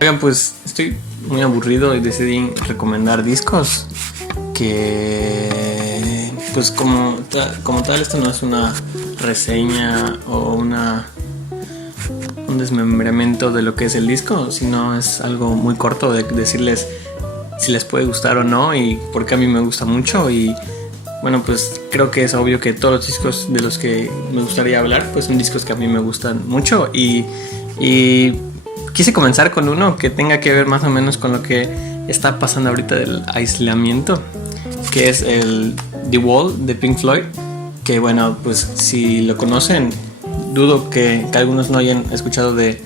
Oigan, pues estoy muy aburrido y decidí recomendar discos que, pues como tal, esto no es una reseña o un desmembramiento de lo que es el disco, sino es algo muy corto de decirles si les puede gustar o no y por qué a mí me gusta mucho. Y bueno, pues creo que es obvio que todos los discos de los que me gustaría hablar pues son discos que a mí me gustan mucho y quise comenzar con uno que tenga que ver más o menos con lo que está pasando ahorita del aislamiento, que es el The Wall de Pink Floyd, que bueno, pues si lo conocen, dudo que algunos no hayan escuchado de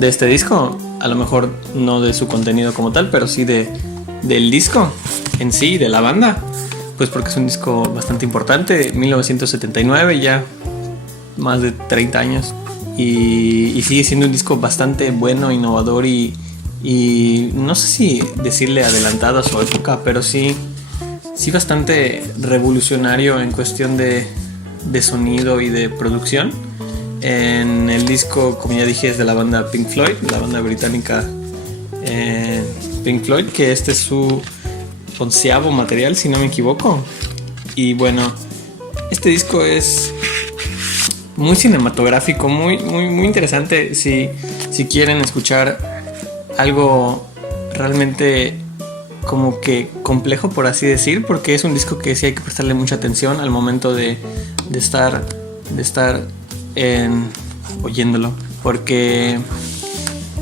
este disco, a lo mejor no de su contenido como tal, pero sí del disco en sí, de la banda, pues porque es un disco bastante importante, 1979, ya más de 30 años. Y sigue siendo un disco bastante bueno, innovador y no sé si decirle adelantado a su época, pero sí bastante revolucionario en cuestión de sonido y de producción. En el disco, como ya dije, es de la banda Pink Floyd, la banda británica Pink Floyd, que este es su 11º material, si no me equivoco. Y bueno, este disco es muy cinematográfico, muy interesante si quieren escuchar algo realmente como que complejo, por así decir, porque es un disco que sí hay que prestarle mucha atención al momento de estar oyéndolo, porque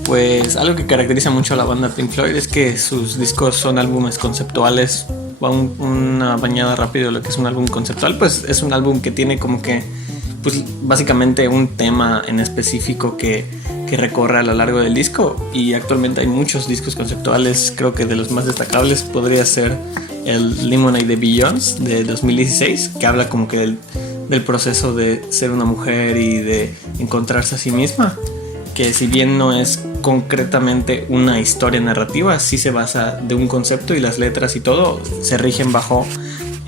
pues algo que caracteriza mucho a la banda Pink Floyd es que sus discos son álbumes conceptuales. Una bañada rápida de lo que es un álbum conceptual, pues es un álbum que tiene como que pues básicamente un tema en específico que recorre a lo largo del disco, y actualmente hay muchos discos conceptuales. Creo que de los más destacables podría ser el Lemonade de Beyoncé de 2016, que habla como que del proceso de ser una mujer y de encontrarse a sí misma, que si bien no es concretamente una historia narrativa, sí se basa de un concepto y las letras y todo se rigen bajo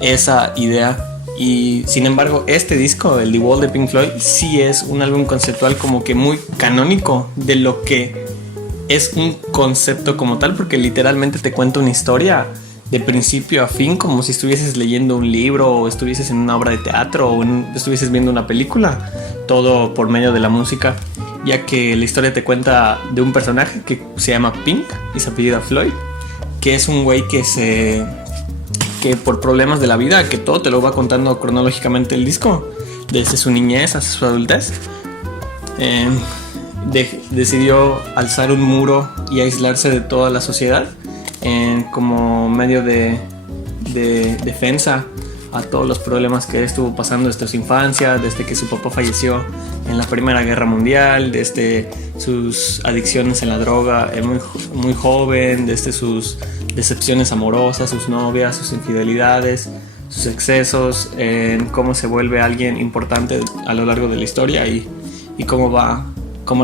esa idea. Y sin embargo, este disco, el The Wall de Pink Floyd, sí es un álbum conceptual como que muy canónico de lo que es un concepto como tal, porque literalmente te cuenta una historia de principio a fin, como si estuvieses leyendo un libro o estuvieses en una obra de teatro o estuvieses viendo una película, todo por medio de la música, ya que la historia te cuenta de un personaje que se llama Pink y se apellida Floyd, que es un güey que por problemas de la vida, que todo te lo va contando cronológicamente el disco, desde su niñez hasta su adultez, decidió alzar un muro y aislarse de toda la sociedad como medio de defensa a todos los problemas que estuvo pasando desde su infancia, desde que su papá falleció en la Primera Guerra Mundial, desde sus adicciones en la droga muy joven, desde sus decepciones amorosas, sus novias, sus infidelidades, sus excesos, en cómo se vuelve alguien importante a lo largo de la historia y cómo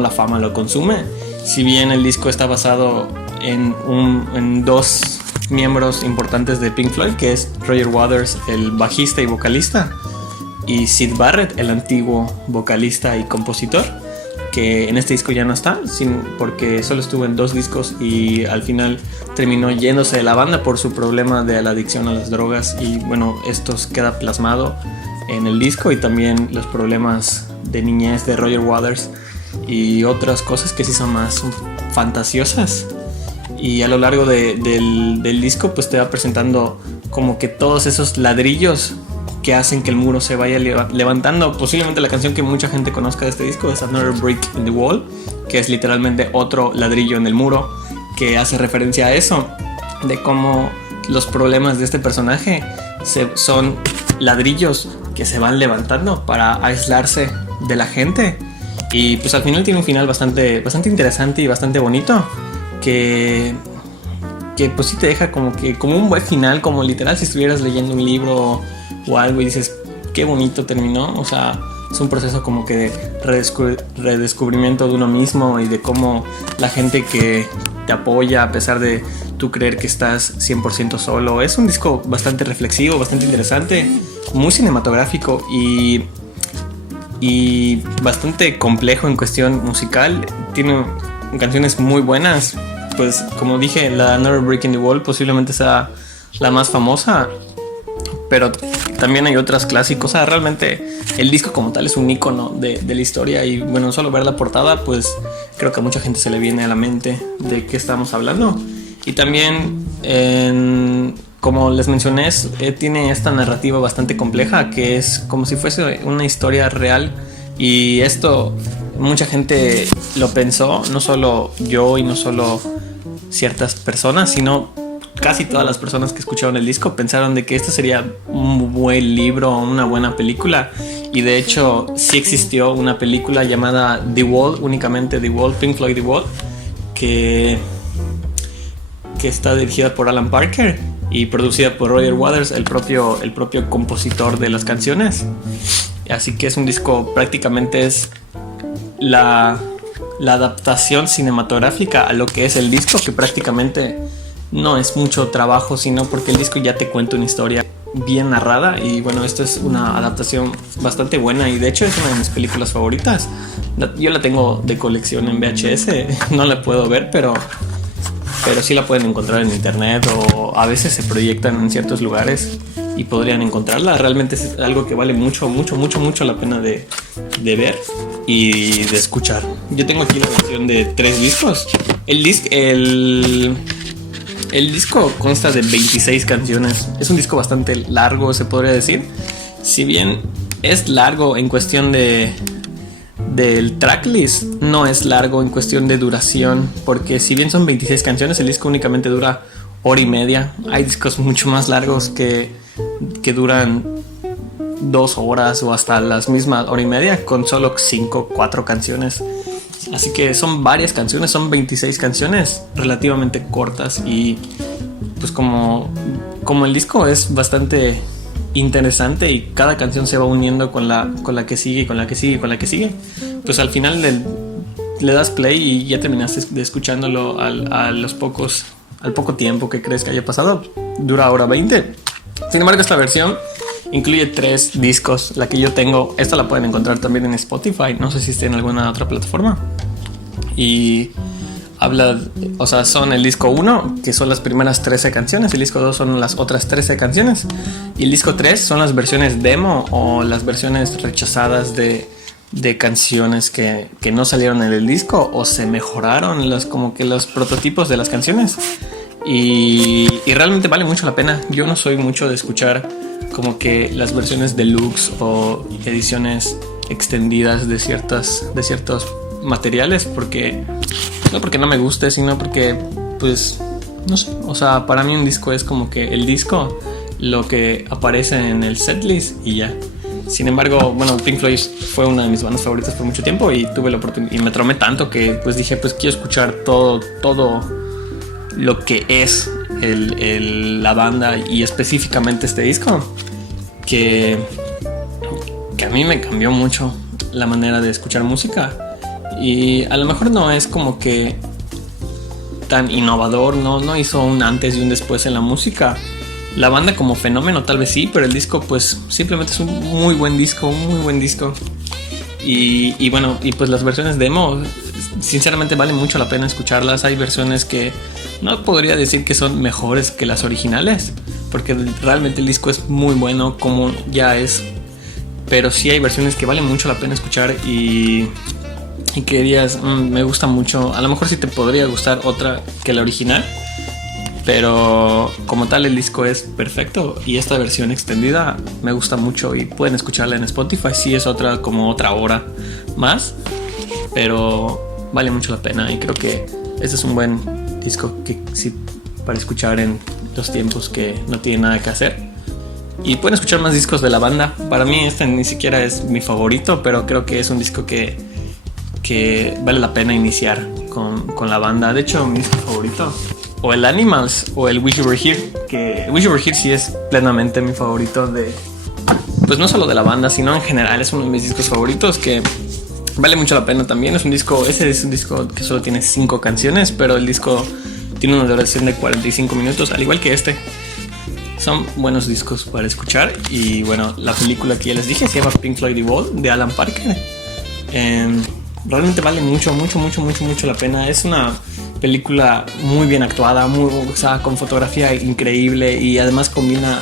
la fama lo consume. Si bien el disco está basado en dos miembros importantes de Pink Floyd, que es Roger Waters, el bajista y vocalista, y Syd Barrett, el antiguo vocalista y compositor, que en este disco ya no está, porque solo estuvo en 2 discos y al final terminó yéndose de la banda por su problema de la adicción a las drogas, y bueno, esto queda plasmado en el disco, y también los problemas de niñez de Roger Waters y otras cosas que sí son más fantasiosas. Y a lo largo del disco pues te va presentando como que todos esos ladrillos que hacen que el muro se vaya levantando. Posiblemente la canción que mucha gente conozca de este disco es Another Brick in the Wall, que es literalmente otro ladrillo en el muro, que hace referencia a eso, de cómo los problemas de este personaje son ladrillos que se van levantando para aislarse de la gente. Y pues al final tiene un final bastante interesante y bastante bonito, que pues sí te deja como un buen final, como literal si estuvieras leyendo un libro o algo y dices qué bonito terminó. O sea, es un proceso como que de redescubrimiento de uno mismo y de cómo la gente que te apoya a pesar de tú creer que estás 100% solo. Es un disco bastante reflexivo, bastante interesante, muy cinematográfico y bastante complejo en cuestión musical. Tiene canciones muy buenas pues como dije, la Never Breaking the Wall posiblemente sea la más famosa, pero también hay otras clásicos. O sea, realmente el disco como tal es un icono de la historia, y bueno, solo ver la portada, pues creo que a mucha gente se le viene a la mente de qué estamos hablando. Y también, como les mencioné, tiene esta narrativa bastante compleja, que es como si fuese una historia real, y esto mucha gente lo pensó, no solo yo y no solo ciertas personas, sino casi todas las personas que escucharon el disco pensaron de que esto sería un buen libro, una buena película. Y de hecho sí existió una película llamada The Wall, únicamente The Wall, Pink Floyd The Wall, que está dirigida por Alan Parker y producida por Roger Waters, el propio compositor de las canciones. Así que es un disco, prácticamente es la adaptación cinematográfica a lo que es el disco, que prácticamente no es mucho trabajo, sino porque el disco ya te cuenta una historia bien narrada. Y bueno, esto es una adaptación bastante buena, y de hecho es una de mis películas favoritas. Yo la tengo de colección en VHS, no la puedo ver, pero sí la pueden encontrar en internet, o a veces se proyectan en ciertos lugares y podrían encontrarla. Realmente es algo que vale mucho la pena de ver y de escuchar. Yo tengo aquí la versión de 3 discos. El disco consta de 26 canciones. Es un disco bastante largo, se podría decir. Si bien es largo en cuestión del tracklist, no es largo en cuestión de duración, porque si bien son 26 canciones, el disco únicamente dura 1:30. Hay discos mucho más largos que duran 2 horas o hasta las mismas 1:30 con solo 4 canciones. Así que son varias canciones, son 26 canciones relativamente cortas, y pues como el disco es bastante interesante y cada canción se va uniendo con la que sigue, con la que sigue, con la que sigue, pues al final le das play y ya terminaste de escuchándolo al poco tiempo que crees que haya pasado. Dura 1:20. Sin embargo, esta versión incluye 3 discos. La que yo tengo, esta la pueden encontrar también en Spotify, no sé si está en alguna otra plataforma. Y son el disco 1, que son las primeras 13 canciones, el disco 2 son las otras 13 canciones, y el disco 3 son las versiones demo o las versiones rechazadas de canciones que no salieron en el disco, o se mejoraron como que los prototipos de las canciones. Y realmente vale mucho la pena. Yo no soy mucho de escuchar como que las versiones deluxe o ediciones extendidas de ciertos materiales, no porque no me guste, sino porque pues no sé, o sea, para mí un disco es como que el disco, lo que aparece en el setlist y ya. Sin embargo, bueno, Pink Floyd fue una de mis bandas favoritas por mucho tiempo, y tuve la oportunidad y me traumé tanto que pues dije, pues quiero escuchar todo lo que es la banda, y específicamente este disco, que a mí me cambió mucho la manera de escuchar música. Y a lo mejor no es como que tan innovador, no hizo un antes y un después en la música. La banda como fenómeno tal vez sí, pero el disco pues simplemente es un muy buen disco. Y bueno, y pues las versiones demo sinceramente vale mucho la pena escucharlas. Hay versiones que no podría decir que son mejores que las originales, porque realmente el disco es muy bueno como ya es, pero sí hay versiones que valen mucho la pena escuchar y que dirías, me gusta mucho. A lo mejor sí te podría gustar otra que la original, pero como tal el disco es perfecto, y esta versión extendida me gusta mucho y pueden escucharla en Spotify. Sí es otra hora más, pero vale mucho la pena, y creo que este es un buen disco que sí para escuchar en los tiempos que no tienen nada que hacer. Y pueden escuchar más discos de la banda. Para mí este ni siquiera es mi favorito, pero creo que es un disco que vale la pena iniciar con la banda. De hecho, mi disco favorito, o el Animals o el Wish You Were Here, que Wish You Were Here sí es plenamente mi favorito pues no solo de la banda, sino en general es uno de mis discos favoritos, que vale mucho la pena también. Ese es un disco que solo tiene 5 canciones, pero el disco tiene una duración de 45 minutos, al igual que este. Son buenos discos para escuchar. Y bueno, la película que ya les dije se llama Pink Floyd The Wall, de Alan Parker. Realmente vale mucho la pena. Es una película muy bien actuada, o sea, con fotografía increíble, y además combina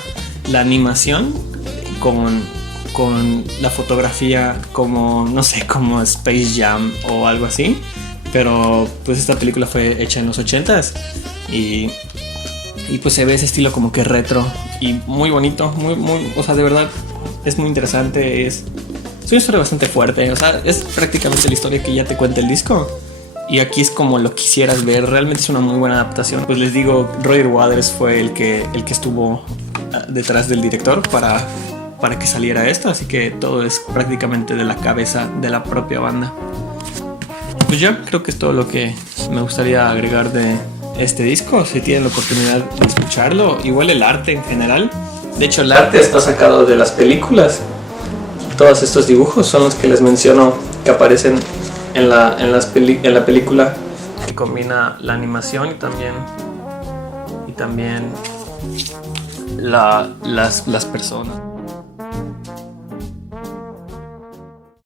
la animación con la fotografía como, no sé, como Space Jam o algo así. Pero pues esta película fue hecha en los 80s y pues se ve ese estilo como que retro y muy bonito, o sea, de verdad es muy interesante, es una historia bastante fuerte, o sea, es prácticamente la historia que ya te cuenta el disco. Y aquí es como lo quisieras ver, realmente es una muy buena adaptación. Pues les digo, Roger Waters fue el que estuvo detrás del director para que saliera esto, así que todo es prácticamente de la cabeza de la propia banda. Pues ya creo que es todo lo que me gustaría agregar de este disco. Si tienen la oportunidad de escucharlo, igual el arte en general. De hecho, el arte está sacado de las películas. Todos estos dibujos son los que les menciono que aparecen en la película, que combina la animación y también las personas.